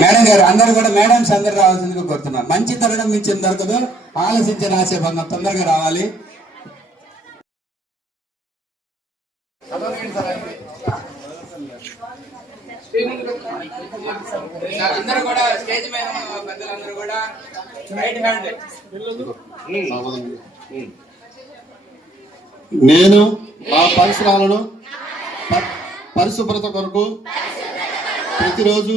Madam గారు అందరూ కూడా మేడమ్స్ అందరు రావాల్సిందిగా కోరుతున్నారు మంచి తరుణం మించిన దొరకదు. ఆలోచించిన ఆశభంగం తొందరగా రావాలి. అందరూ కూడా స్టేజ్ మీద పెద్దలందరూ కూడా రైట్ హ్యాండ్. నేను ఆ పరిసరాలను పరిశుభ్రత కొరకు ప్రతిరోజు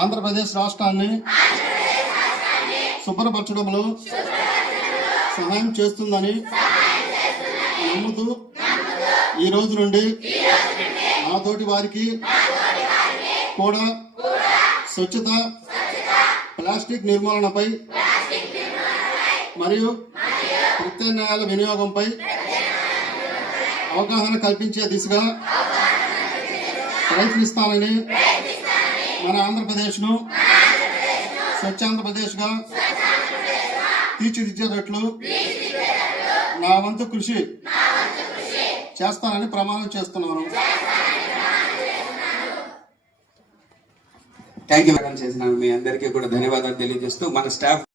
ఆంధ్రప్రదేశ్ రాష్ట్రాన్ని శుభ్రపరచడంలో సహాయం చేస్తుందని నమ్ముతూ ఈ రోజు నుండి నాతోటి వారికి కూడా స్వచ్ఛత ప్లాస్టిక్ నిర్మూలనపై మరియు ప్రత్యామ్నాయాల వినియోగంపై అవగాహన కల్పించే దిశగా ప్రయత్నిస్తానని మన ఆంధ్రప్రదేశ్ను స్వచ్ఛాంధ్రప్రదేశ్గా తీర్చిదిద్దేటట్లు నా వంతు కృషి చేస్తానని ప్రమాణం చేస్తున్నాను. థ్యాంక్ యూ మేడం చేసిన మీ అందరికీ కూడా ధన్యవాదాలు తెలియజేస్తూ మన స్టాఫ్